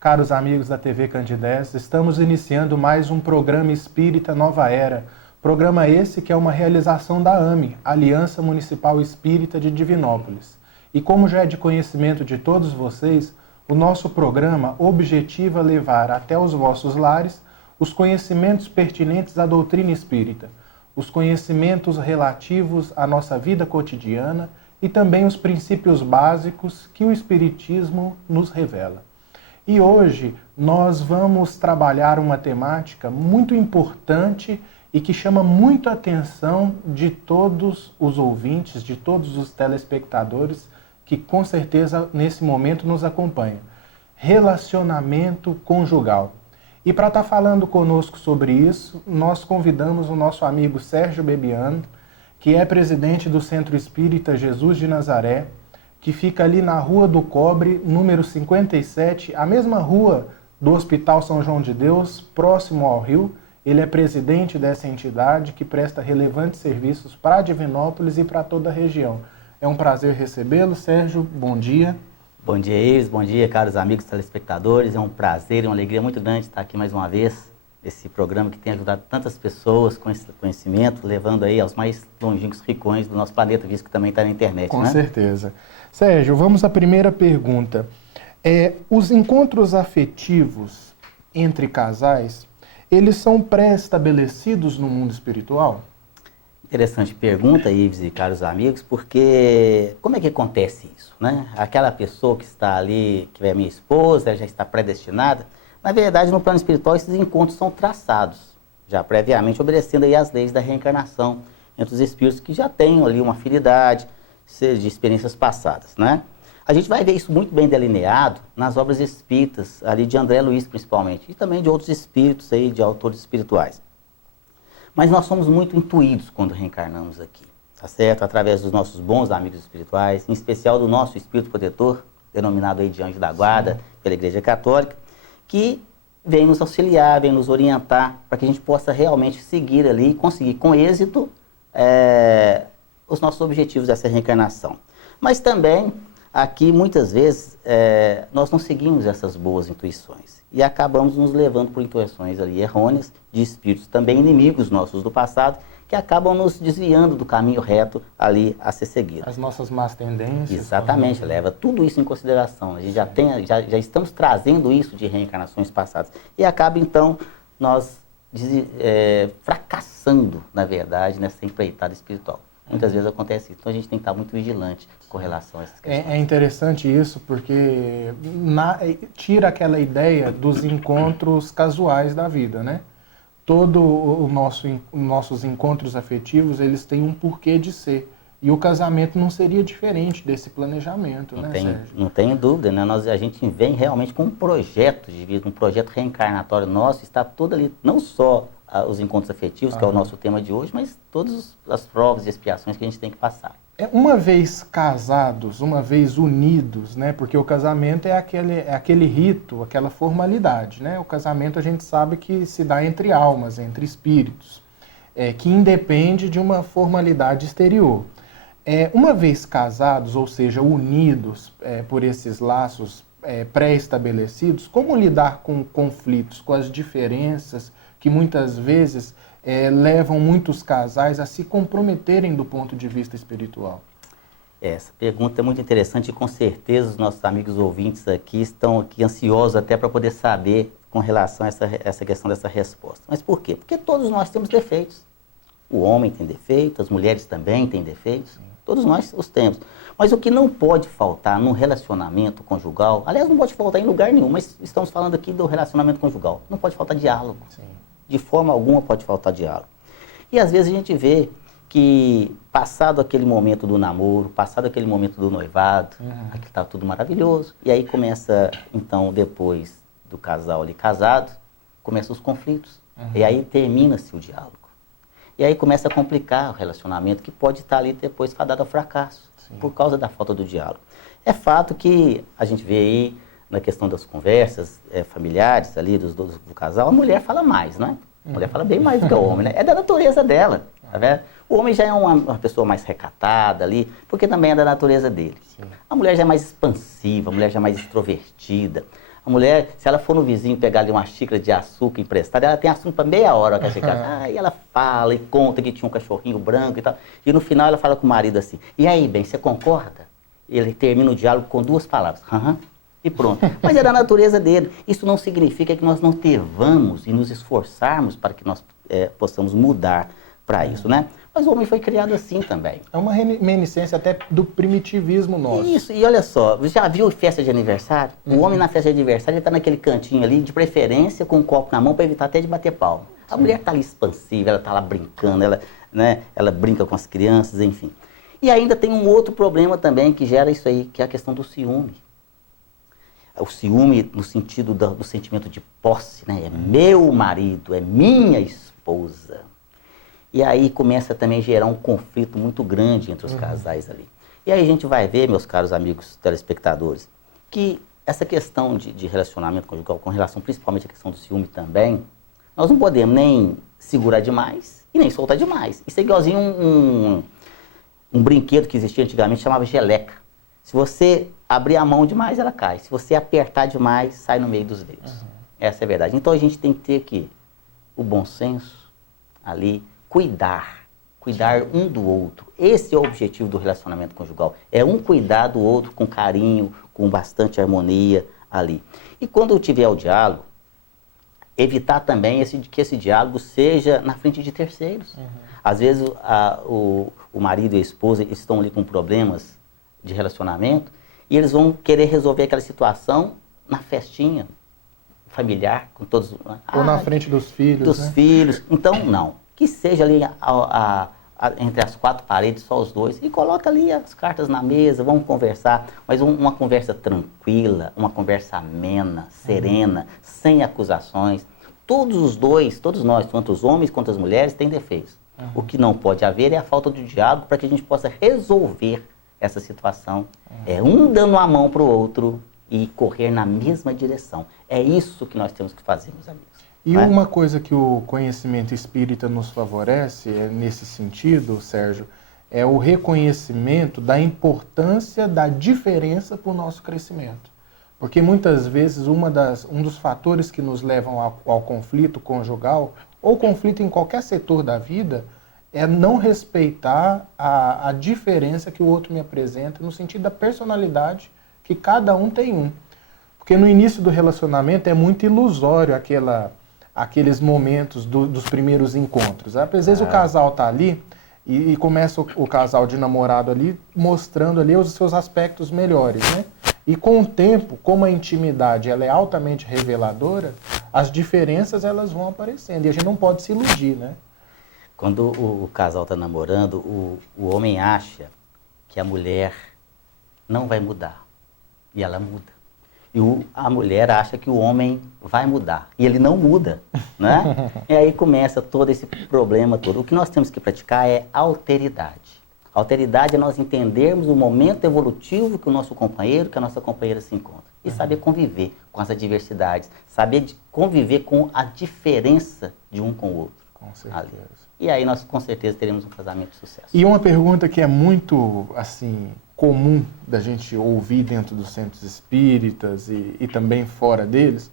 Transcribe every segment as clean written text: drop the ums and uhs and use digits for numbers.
Caros amigos da TV Candidez, estamos iniciando mais um programa Espírita Nova Era. Programa esse que é uma realização da AME, Aliança Municipal Espírita de Divinópolis. E como já é de conhecimento de todos vocês, o nosso programa objetiva levar até os vossos lares os conhecimentos pertinentes à doutrina espírita, os conhecimentos relativos à nossa vida cotidiana e também os princípios básicos que o Espiritismo nos revela. E hoje nós vamos trabalhar uma temática muito importante e que chama muito a atenção de todos os ouvintes, de todos os telespectadores que com certeza nesse momento nos acompanham. Relacionamento conjugal. E para estar falando conosco sobre isso, nós convidamos o nosso amigo Sérgio Bebiano, que é presidente do Centro Espírita Jesus de Nazaré, que fica ali na Rua do Cobre, número 57, a mesma rua do Hospital São João de Deus, próximo ao Rio. Ele é presidente dessa entidade que presta relevantes serviços para Divinópolis e para toda a região. É um prazer recebê-lo, Sérgio. Bom dia. Bom dia, Ives. Bom dia, caros amigos telespectadores. É um prazer e uma alegria muito grande estar aqui mais uma vez. Esse programa que tem ajudado tantas pessoas com esse conhecimento, levando aí aos mais longínquos rincões do nosso planeta, visto que também está na internet, Com certeza. Sérgio, vamos à primeira pergunta. Os encontros afetivos entre casais, eles são pré-estabelecidos no mundo espiritual? Interessante pergunta, Ives e caros amigos, porque como é que acontece isso, né? Aquela pessoa que está ali, que é minha esposa, ela já está predestinada. Na verdade, no plano espiritual, esses encontros são traçados, já previamente, obedecendo aí às leis da reencarnação, entre os espíritos que já têm ali uma afinidade, seja de experiências passadas, né? A gente vai ver isso muito bem delineado nas obras espíritas, ali de André Luiz principalmente, e também de outros espíritos aí, de autores espirituais. Mas nós somos muito intuídos quando reencarnamos aqui, tá certo? Através dos nossos bons amigos espirituais, em especial do nosso espírito protetor, denominado aí de anjo da guarda, pela Igreja Católica, que vem nos auxiliar, vem nos orientar, para que a gente possa realmente seguir ali e conseguir com êxito os nossos objetivos dessa reencarnação. Mas também, aqui muitas vezes, nós não seguimos essas boas intuições e acabamos nos levando por intuições ali errôneas de espíritos também inimigos nossos do passado, que acabam nos desviando do caminho reto ali a ser seguido. As nossas más tendências. Exatamente, leva tudo isso em consideração. A gente já estamos trazendo isso de reencarnações passadas. E acaba, então, nós fracassando, na verdade, nessa empreitada espiritual. Muitas vezes acontece isso. Então a gente tem que estar muito vigilante com relação a essas questões. É interessante isso, porque tira aquela ideia dos encontros casuais da vida, né? Todo nossos encontros afetivos, eles têm um porquê de ser. E o casamento não seria diferente desse planejamento, né, Sérgio? Não tenho dúvida, né? A gente vem realmente com um projeto de vida, um projeto reencarnatório nosso, está todo ali, não só os encontros afetivos, que é o nosso tema de hoje, mas todas as provas e expiações que a gente tem que passar. Uma vez casados, uma vez unidos, né? Porque o casamento é aquele rito, aquela formalidade, né? O casamento a gente sabe que se dá entre almas, entre espíritos, que independe de uma formalidade exterior. Uma vez casados, ou seja, unidos por esses laços pré-estabelecidos, como lidar com conflitos, com as diferenças que muitas vezes levam muitos casais a se comprometerem do ponto de vista espiritual? Essa pergunta é muito interessante e com certeza os nossos amigos ouvintes aqui estão ansiosos até para poder saber com relação a essa questão dessa resposta. Mas por quê? Porque todos nós temos defeitos. O homem tem defeitos, as mulheres também têm defeitos. Sim. Todos nós os temos. Mas o que não pode faltar num relacionamento conjugal, aliás, não pode faltar em lugar nenhum, mas estamos falando aqui do relacionamento conjugal, não pode faltar diálogo. Sim. De forma alguma pode faltar diálogo. E às vezes a gente vê que, passado aquele momento do namoro, passado aquele momento do noivado, aqui está tudo maravilhoso, e aí começa, então, depois do casal ali casado, começam os conflitos. E aí termina-se o diálogo. E aí começa a complicar o relacionamento, que pode estar ali depois fadado ao fracasso, por causa da falta do diálogo. É fato que a gente vê aí, na questão das conversas familiares ali do casal, a mulher fala mais, né? A mulher fala bem mais do que o homem, né? É da natureza dela, tá vendo? O homem já é uma pessoa mais recatada ali, porque também é da natureza dele. Sim. A mulher já é mais expansiva, a mulher já é mais extrovertida. A mulher, se ela for no vizinho pegar ali uma xícara de açúcar emprestada, ela tem assunto para meia hora com essa casa. Aí ela fala e conta que tinha um cachorrinho branco e tal. E no final ela fala com o marido assim, e aí, bem, você concorda? Ele termina o diálogo com 2 palavras, e pronto. Mas é da natureza dele. Isso não significa que nós não devamos e nos esforçarmos para que nós possamos mudar para isso, né? Mas o homem foi criado assim também. É uma reminiscência até do primitivismo nosso. Isso, e olha só, você já viu festa de aniversário? O homem na festa de aniversário, ele está naquele cantinho ali, de preferência com um copo na mão para evitar até de bater palma. A mulher está ali expansiva, ela está lá brincando, ela brinca com as crianças, enfim. E ainda tem um outro problema também que gera isso aí, que é a questão do ciúme. O ciúme no sentido do sentimento de posse, né? É meu marido, é minha esposa. E aí começa também a gerar um conflito muito grande entre os casais ali. E aí a gente vai ver, meus caros amigos telespectadores, que essa questão de relacionamento conjugal, com relação principalmente à questão do ciúme também, nós não podemos nem segurar demais e nem soltar demais. Isso é igualzinho um brinquedo que existia antigamente, chamava geleca. Se você abrir a mão demais, ela cai. Se você apertar demais, sai no meio dos dedos. Essa é a verdade. Então a gente tem que ter aqui o bom senso ali, cuidar um do outro. Esse é o objetivo do relacionamento conjugal. É um cuidar do outro com carinho, com bastante harmonia ali. E quando tiver o diálogo, evitar também que esse diálogo seja na frente de terceiros. Às vezes o marido e a esposa estão ali com problemas de relacionamento e eles vão querer resolver aquela situação na festinha familiar, com todos... Ou na frente dos filhos, dos filhos. Então, não. Que seja ali entre as 4 paredes, só os dois, e coloca ali as cartas na mesa, vamos conversar, mas uma conversa tranquila, uma conversa amena, serena, sem acusações. Todos nós, tanto os homens quanto as mulheres, têm defeitos. O que não pode haver é a falta de diálogo para que a gente possa resolver essa situação. É um dando a mão para o outro e correr na mesma direção. É isso que nós temos que fazer, meus amigos. E uma coisa que o conhecimento espírita nos favorece, nesse sentido, Sérgio, é o reconhecimento da importância da diferença para o nosso crescimento. Porque muitas vezes um dos fatores que nos levam ao conflito conjugal, ou conflito em qualquer setor da vida, é não respeitar a diferença que o outro me apresenta, no sentido da personalidade, que cada um tem um. Porque no início do relacionamento é muito ilusório aqueles momentos dos primeiros encontros. Às vezes o casal está ali e começa o casal de namorado ali mostrando ali os seus aspectos melhores, né? E com o tempo, como a intimidade ela é altamente reveladora, as diferenças elas vão aparecendo e a gente não pode se iludir, né? Quando o casal está namorando, o homem acha que a mulher não vai mudar e ela muda. E a mulher acha que o homem vai mudar e ele não muda, né? E aí começa todo esse problema todo. O que nós temos que praticar é alteridade. Alteridade é nós entendermos o momento evolutivo que o nosso companheiro, que a nossa companheira se encontra. E saber conviver com as adversidades, saber conviver com a diferença de um com o outro. Com certeza. Ali. E aí nós com certeza teremos um casamento de sucesso. E uma pergunta que é muito, assim, comum da gente ouvir dentro dos centros espíritas e também fora deles,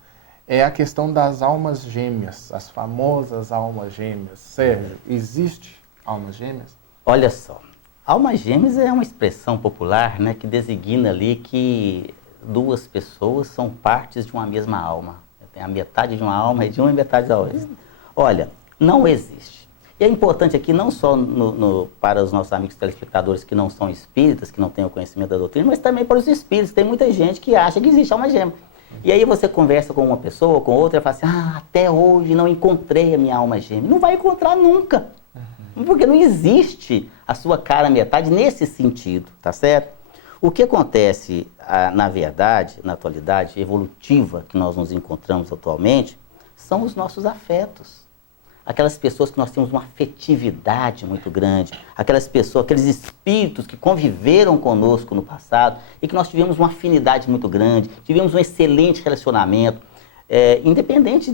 é a questão das almas gêmeas, as famosas almas gêmeas. Sérgio, existe almas gêmeas? Olha só, almas gêmeas é uma expressão popular, né, que designa ali que 2 pessoas são partes de uma mesma alma. Tem a metade de uma alma e de uma metade da outra. Olha, não existe. E é importante aqui, não só para os nossos amigos telespectadores que não são espíritas, que não têm o conhecimento da doutrina, mas também para os espíritas. Tem muita gente que acha que existe alma gêmea. E aí você conversa com uma pessoa, com outra, e fala assim, até hoje não encontrei a minha alma gêmea. Não vai encontrar nunca. Porque não existe a sua cara metade nesse sentido, tá certo? O que acontece, na verdade, na atualidade evolutiva que nós nos encontramos atualmente, são os nossos afetos. Aquelas pessoas que nós temos uma afetividade muito grande, aquelas pessoas, aqueles espíritos que conviveram conosco no passado e que nós tivemos uma afinidade muito grande, tivemos um excelente relacionamento, independente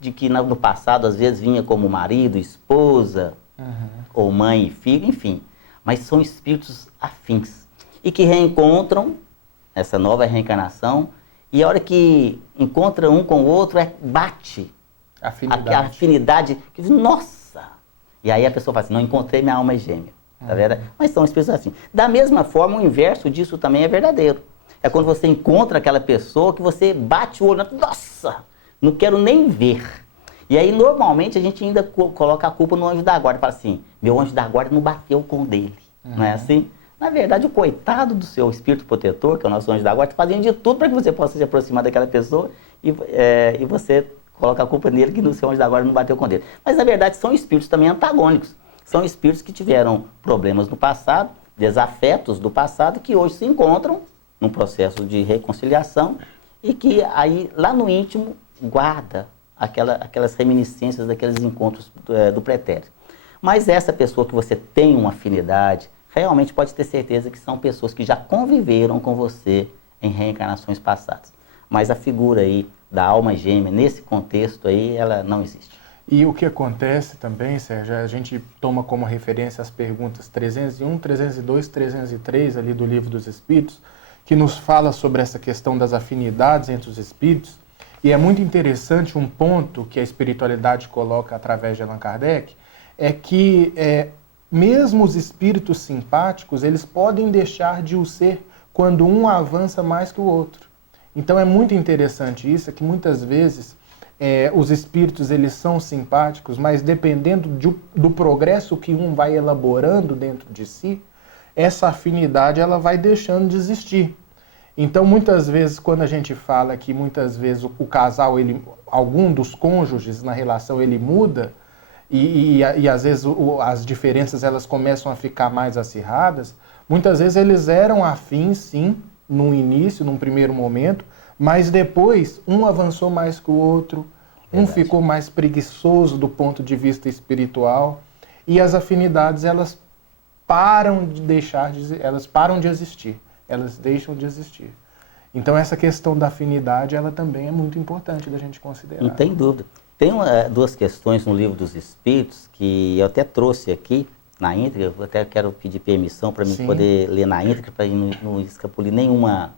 de que no passado às vezes vinha como marido, esposa, ou mãe e filho, enfim, mas são espíritos afins e que reencontram essa nova reencarnação E a hora que encontra um com o outro, bate. Afinidade. A afinidade. Nossa! E aí a pessoa fala assim, não encontrei minha alma gêmea. Tá vendo? Mas são espíritos assim. Da mesma forma, o inverso disso também é verdadeiro. É quando você encontra aquela pessoa que você bate o olho, nossa, não quero nem ver. E aí, normalmente, a gente ainda coloca a culpa no anjo da guarda. Fala assim, meu anjo da guarda não bateu com o dele. Não é assim? Na verdade, o coitado do seu espírito protetor, que é o nosso anjo da guarda, está fazendo de tudo para que você possa se aproximar daquela pessoa e você coloca a culpa nele que no seu anjo da guarda não bateu com ele. Mas, na verdade, são espíritos também antagônicos. São espíritos que tiveram problemas no passado, desafetos do passado, que hoje se encontram num processo de reconciliação e que aí, lá no íntimo, guarda aquelas reminiscências daqueles encontros do pretérito. Mas essa pessoa que você tem uma afinidade, realmente pode ter certeza que são pessoas que já conviveram com você em reencarnações passadas. Mas a figura aí da alma gêmea, nesse contexto aí, ela não existe. E o que acontece também, Sérgio, a gente toma como referência as perguntas 301, 302, 303 ali do Livro dos Espíritos, que nos fala sobre essa questão das afinidades entre os espíritos. E é muito interessante um ponto que a espiritualidade coloca através de Allan Kardec, é que mesmo os espíritos simpáticos, eles podem deixar de o ser quando um avança mais que o outro. Então é muito interessante isso, é que muitas vezes os espíritos eles são simpáticos, mas dependendo do progresso que um vai elaborando dentro de si, essa afinidade ela vai deixando de existir. Então muitas vezes quando a gente fala que muitas vezes o casal, algum dos cônjuges na relação ele muda, e às vezes as diferenças elas começam a ficar mais acirradas, muitas vezes eles eram afins, sim, no início, num primeiro momento, mas depois um avançou mais que o outro, um ficou mais preguiçoso do ponto de vista espiritual, e as afinidades elas param de existir, elas deixam de existir. Então essa questão da afinidade ela também é muito importante da gente considerar. Não tem dúvida. Tem duas questões no Livro dos Espíritos que eu até trouxe aqui na íntegra, eu até quero pedir permissão para mim poder ler na íntegra, para não escapulir nenhuma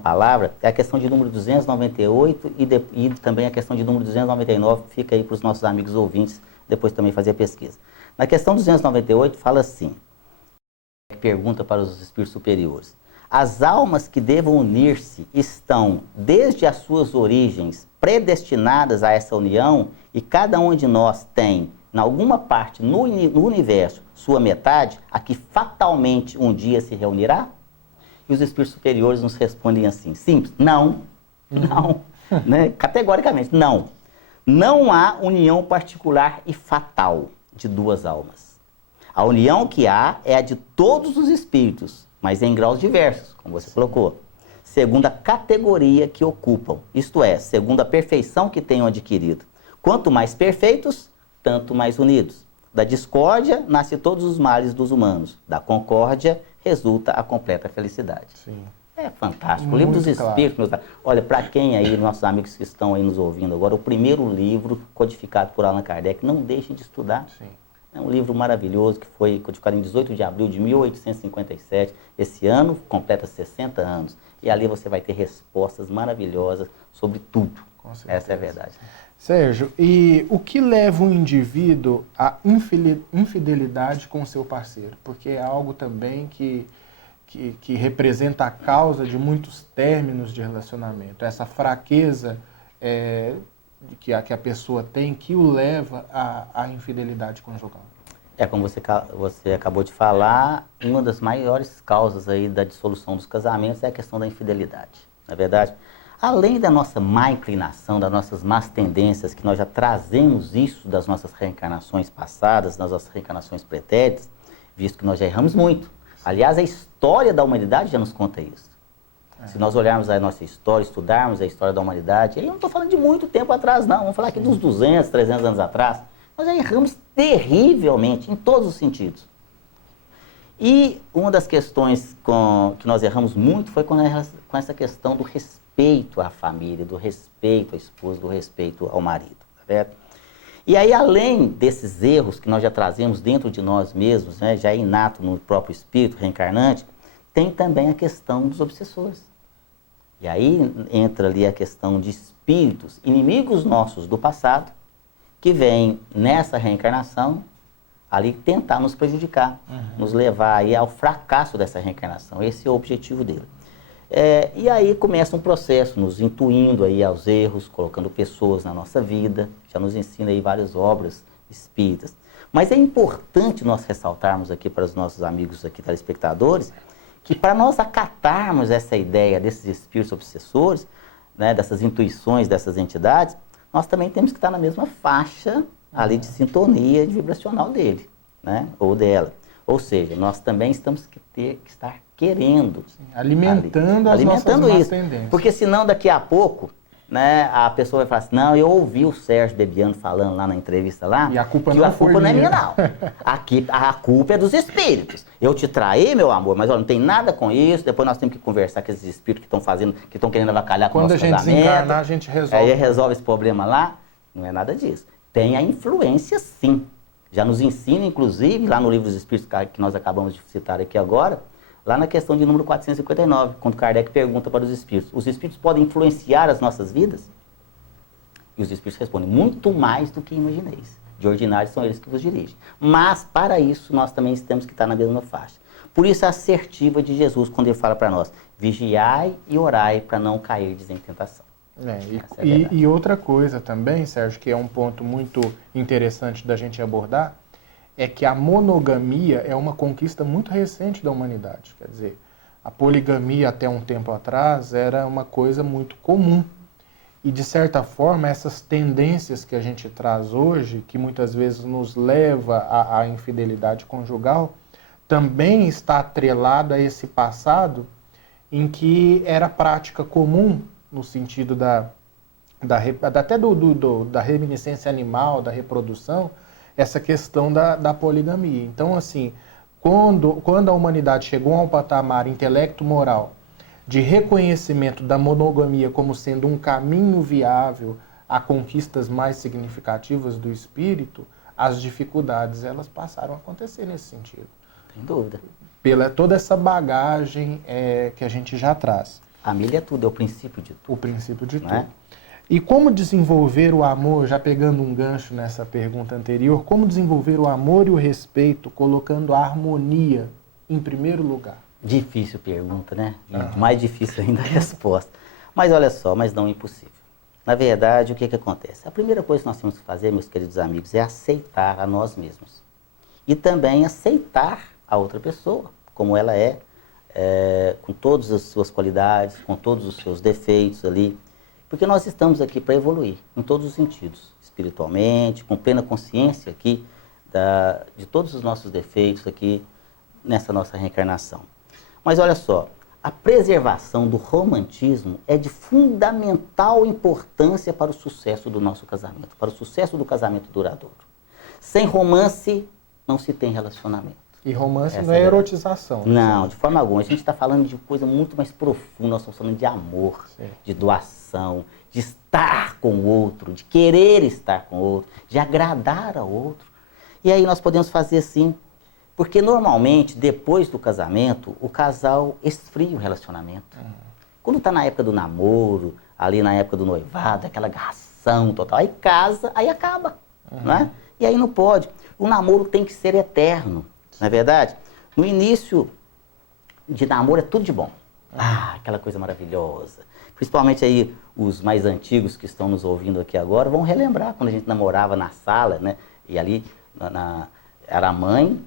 palavra. É a questão de número 298 e também a questão de número 299, fica aí para os nossos amigos ouvintes depois também fazer a pesquisa. Na questão 298 fala assim, pergunta para os espíritos superiores. As almas que devam unir-se estão, desde as suas origens, predestinadas a essa união e cada um de nós tem, em alguma parte no universo, sua metade, a que fatalmente um dia se reunirá? E os espíritos superiores nos respondem assim, simples, não, não, né? Categoricamente, não. Não há união particular e fatal de duas almas. A união que há é a de todos os espíritos, mas em graus diversos, como você colocou, segundo a categoria que ocupam, isto é, segundo a perfeição que tenham adquirido. Quanto mais perfeitos, tanto mais unidos. Da discórdia nasce todos os males dos humanos, da concórdia resulta a completa felicidade. Sim. É fantástico. O Livro dos Espíritos, meus amigos. Olha, para quem aí, nossos amigos que estão aí nos ouvindo agora, o primeiro livro codificado por Allan Kardec, não deixem de estudar. Sim. É um livro maravilhoso que foi codificado em 18 de abril de 1857. Esse ano completa 60 anos. E ali você vai ter respostas maravilhosas sobre tudo. Essa é a verdade. Sérgio, e o que leva um indivíduo à infidelidade com seu parceiro? Porque é algo também que representa a causa de muitos términos de relacionamento. Essa fraqueza que a pessoa tem que o leva à infidelidade conjugal. Como você acabou de falar, uma das maiores causas aí da dissolução dos casamentos é a questão da infidelidade. Na verdade, além da nossa má inclinação, das nossas más tendências, que nós já trazemos isso das nossas reencarnações passadas, das nossas reencarnações pretéritas, visto que nós já erramos muito. Aliás, a história da humanidade já nos conta isso. Se nós olharmos a nossa história, estudarmos a história da humanidade, aí eu não estou falando de muito tempo atrás, não. Vamos falar aqui dos 200, 300 anos atrás. Nós já erramos terrivelmente, em todos os sentidos. E uma das questões que nós erramos muito foi com essa questão do respeito à família, do respeito à esposa, do respeito ao marido. Tá certo? E aí, além desses erros que nós já trazemos dentro de nós mesmos, né, já inato no próprio espírito reencarnante, tem também a questão dos obsessores. E aí entra ali a questão de espíritos, inimigos nossos do passado, que vêm nessa reencarnação ali tentar nos prejudicar, nos levar aí ao fracasso dessa reencarnação. Esse é o objetivo dele. E aí começa um processo, nos intuindo aí aos erros, colocando pessoas na nossa vida, já nos ensina aí várias obras espíritas. Mas é importante nós ressaltarmos aqui para os nossos amigos aqui telespectadores, que para nós acatarmos essa ideia desses espíritos obsessores, né, dessas intuições, dessas entidades, nós também temos que estar na mesma faixa ali de sintonia de vibracional dele, né, ou dela. Ou seja, nós também temos que estar querendo. Sim, alimentando as nossas más tendências. Porque senão daqui a pouco, né, a pessoa vai falar assim, não, eu ouvi o Sérgio Bebiano falando lá na entrevista lá, e a culpa que não a culpa foi não é minha, não. A culpa é dos espíritos. Eu te traí, meu amor, mas ó, não tem nada com isso. Depois nós temos que conversar com esses espíritos que estão fazendo, que estão querendo avacalhar com o nosso casamento. Quando a gente desencarnar, a gente resolve. Aí resolve esse problema lá. Não é nada disso. Tem a influência, sim. Já nos ensina, inclusive, lá no Livro dos Espíritos, que nós acabamos de citar aqui agora, lá na questão de número 459, quando Kardec pergunta para os espíritos podem influenciar as nossas vidas? E os espíritos respondem, muito mais do que imagineis. De ordinário são eles que vos dirigem. Mas, para isso, nós também temos que estar na mesma faixa. Por isso, a assertiva de Jesus, quando ele fala para nós, vigiai e orai para não cairdes em tentação. E outra coisa também, Sérgio, que é um ponto muito interessante da gente abordar, é que a monogamia é uma conquista muito recente da humanidade. Quer dizer, a poligamia até um tempo atrás era uma coisa muito comum. E, de certa forma, essas tendências que a gente traz hoje, que muitas vezes nos leva à infidelidade conjugal, também está atrelada a esse passado em que era prática comum, no sentido até da reminiscência animal, da reprodução, essa questão da poligamia. Então, assim, quando a humanidade chegou a um patamar intelecto-moral de reconhecimento da monogamia como sendo um caminho viável a conquistas mais significativas do espírito, as dificuldades elas passaram a acontecer nesse sentido. Sem dúvida. Pela toda essa bagagem que a gente já traz. Família é tudo, é o princípio de tudo. O princípio de tudo. É? E como desenvolver o amor, já pegando um gancho nessa pergunta anterior, como desenvolver o amor e o respeito colocando a harmonia em primeiro lugar? Difícil pergunta, né? Mais difícil ainda a resposta. Mas olha só, mas não impossível. Na verdade, o que acontece? A primeira coisa que nós temos que fazer, meus queridos amigos, é aceitar a nós mesmos. E também aceitar a outra pessoa, como ela é, com todas as suas qualidades, com todos os seus defeitos ali. Porque nós estamos aqui para evoluir, em todos os sentidos. Espiritualmente, com plena consciência aqui de todos os nossos defeitos aqui nessa nossa reencarnação. Mas olha só, a preservação do romantismo é de fundamental importância para o sucesso do nosso casamento, para o sucesso do casamento duradouro. Sem romance, não se tem relacionamento. E romance não é erotização. Não, de forma alguma. A gente está falando de coisa muito mais profunda, nós estamos falando de amor, sim, de doação, de estar com o outro, de querer estar com o outro, de agradar ao outro. E aí nós podemos fazer assim. Porque normalmente, depois do casamento, o casal esfria o relacionamento. Quando está na época do namoro, ali na época do noivado, aquela agarração total, aí casa, aí acaba. Não é? E aí não pode. O namoro tem que ser eterno, não é verdade? No início de namoro é tudo de bom. Aquela coisa maravilhosa. Principalmente aí os mais antigos que estão nos ouvindo aqui agora vão relembrar quando a gente namorava na sala, né? E ali era a mãe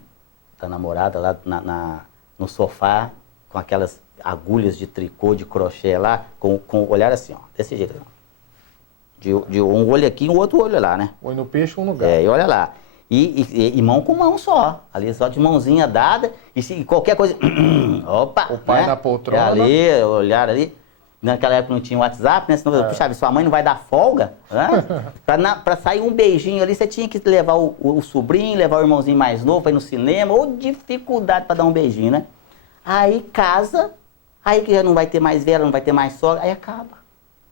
da namorada lá no sofá, com aquelas agulhas de tricô, de crochê lá, com o olhar assim, ó, desse jeito. De um olho aqui e um outro olho lá, né? Um no peixe, um no gato. E olha lá. E mão com mão só, ali só de mãozinha dada, e se qualquer coisa, opa! O pai, né, na poltrona. Ali, olhar ali. Naquela época não tinha WhatsApp, né? Senão, puxa, sua mãe não vai dar folga, né? Pra sair um beijinho ali, você tinha que levar o sobrinho, levar o irmãozinho mais novo pra ir no cinema, ou dificuldade pra dar um beijinho, né? Aí casa, aí que já não vai ter mais vela, não vai ter mais sogra, aí acaba.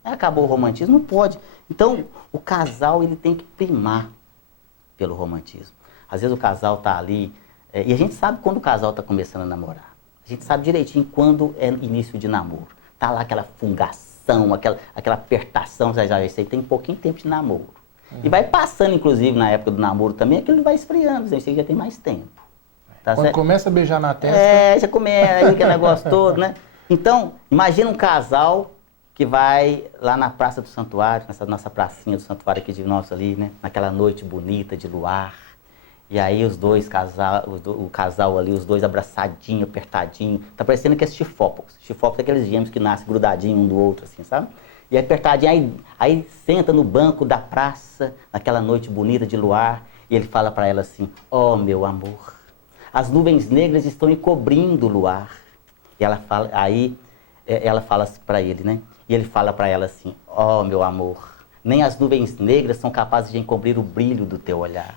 Aí acabou o romantismo, não pode. Então, o casal, ele tem que primar pelo romantismo. Às vezes o casal tá ali, e a gente sabe quando o casal tá começando a namorar. A gente sabe direitinho quando é início de namoro. tá lá aquela fungação, aquela apertação, você já vê, isso aí tem pouquinho tempo de namoro. E vai passando, inclusive, na época do namoro também, aquilo vai esfriando, isso aí já tem mais tempo. Tá Quando certo? começa a beijar na testa... Já começa, aí aquele negócio todo, né? Então, imagina um casal que vai lá na Praça do Santuário, nessa nossa pracinha do Santuário aqui de nós ali, né? Naquela noite bonita de luar. E aí o casal ali, os dois abraçadinhos, apertadinhos. Tá parecendo que é chifópocos. Chifópocos é aqueles gêmeos que nascem grudadinhos um do outro, assim, sabe? E apertadinho, aí senta no banco da praça, naquela noite bonita de luar, e ele fala para ela assim, oh, meu amor, as nuvens negras estão encobrindo o luar. E ela fala, ela fala assim para ele, né? E ele fala para ela assim, oh, meu amor, nem as nuvens negras são capazes de encobrir o brilho do teu olhar.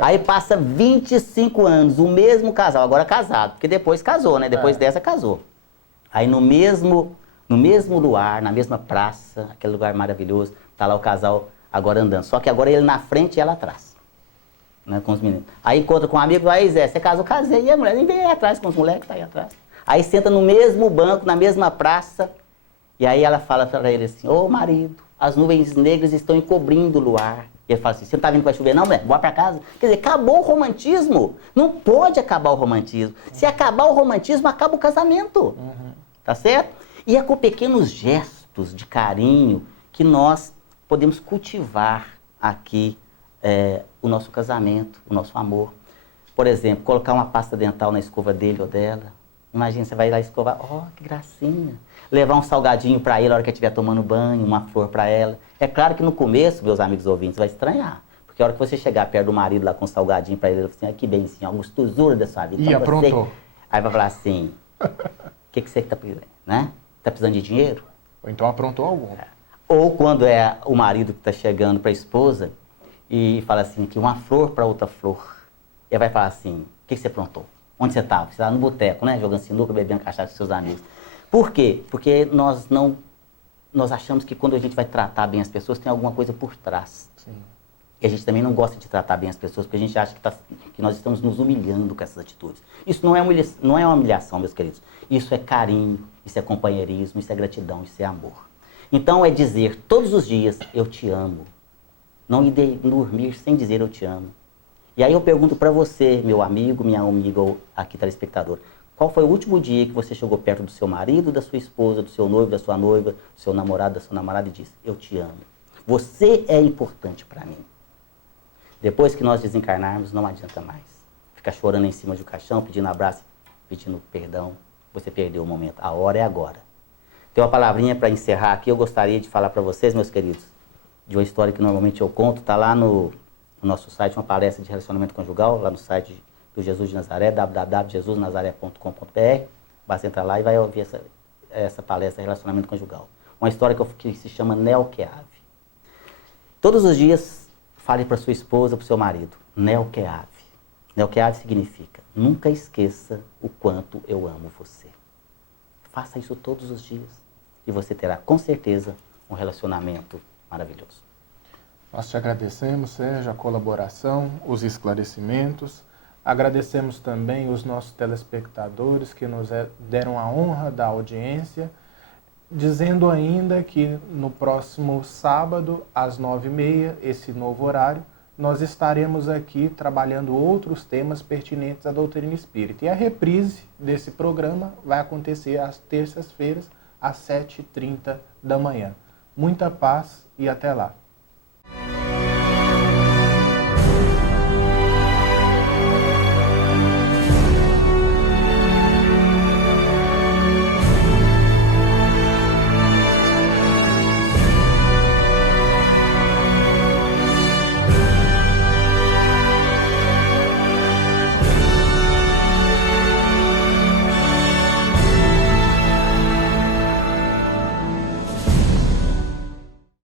Aí passa 25 anos, o mesmo casal, agora casado, porque depois casou, né? Depois dessa casou. Aí no mesmo luar, na mesma praça, aquele lugar maravilhoso, tá lá o casal agora andando. Só que agora ele na frente e ela atrás, né, com os meninos. Aí encontra com um amigo, aí Zé, você casou, casei, e a mulher nem vem aí atrás com os moleques que tá aí atrás. Aí senta no mesmo banco, na mesma praça, e aí ela fala para ele assim, ô marido, as nuvens negras estão encobrindo o luar. E ele fala assim, você não tá vendo que vai chover não, mulher? Bora pra casa. Quer dizer, acabou o romantismo. Não pode acabar o romantismo. Se acabar o romantismo, acaba o casamento. Tá certo? E é com pequenos gestos de carinho que nós podemos cultivar aqui o nosso casamento, o nosso amor. Por exemplo, colocar uma pasta dental na escova dele ou dela. Imagina, você vai lá escovar, oh, que gracinha. Levar um salgadinho para ele na hora que ele estiver tomando banho, uma flor para ela. É claro que no começo, meus amigos ouvintes, vai estranhar. Porque a hora que você chegar perto do marido lá com um salgadinho para ele, ele vai falar assim, que benzinho, a gostosura da sua vida. E então, aprontou. Aí vai falar assim, o que você está precisando, né? Tá precisando de dinheiro? Ou então aprontou algum. Ou quando é o marido que está chegando para a esposa e fala assim, que uma flor para outra flor. Ele vai falar assim, o que você aprontou? Onde você estava? Você estava no boteco, né? Jogando sinuca, bebendo cachaça com seus amigos. Por quê? Porque nós achamos que quando a gente vai tratar bem as pessoas, tem alguma coisa por trás. Sim. E a gente também não gosta de tratar bem as pessoas, porque a gente acha que nós estamos nos humilhando com essas atitudes. Isso não é uma humilhação, meus queridos. Isso é carinho, isso é companheirismo, isso é gratidão, isso é amor. Então é dizer todos os dias, eu te amo. Não ir dormir sem dizer eu te amo. E aí eu pergunto para você, meu amigo, minha amiga ou aqui telespectador, qual foi o último dia que você chegou perto do seu marido, da sua esposa, do seu noivo, da sua noiva, do seu namorado, da sua namorada e disse, eu te amo. Você é importante para mim. Depois que nós desencarnarmos, não adianta mais. Ficar chorando em cima de um caixão, pedindo abraço, pedindo perdão. Você perdeu o momento. A hora é agora. Tem uma palavrinha para encerrar aqui. Eu gostaria de falar para vocês, meus queridos, de uma história que normalmente eu conto. Está lá no nosso site, uma palestra de relacionamento conjugal, lá no site do Jesus de Nazaré, www.jesusnazaré.com.br. Basta entrar lá e vai ouvir essa palestra de relacionamento conjugal. Uma história que se chama Nelkeave. Todos os dias, fale para sua esposa, para o seu marido, Nelkeave. Nelkeave significa, nunca esqueça o quanto eu amo você. Faça isso todos os dias e você terá, com certeza, um relacionamento maravilhoso. Nós te agradecemos, Sérgio, a colaboração, os esclarecimentos. Agradecemos também os nossos telespectadores que nos deram a honra da audiência, dizendo ainda que no próximo sábado, às 9h30, esse novo horário, nós estaremos aqui trabalhando outros temas pertinentes à doutrina espírita. E a reprise desse programa vai acontecer às terças-feiras, às 7h30 da manhã. Muita paz e até lá.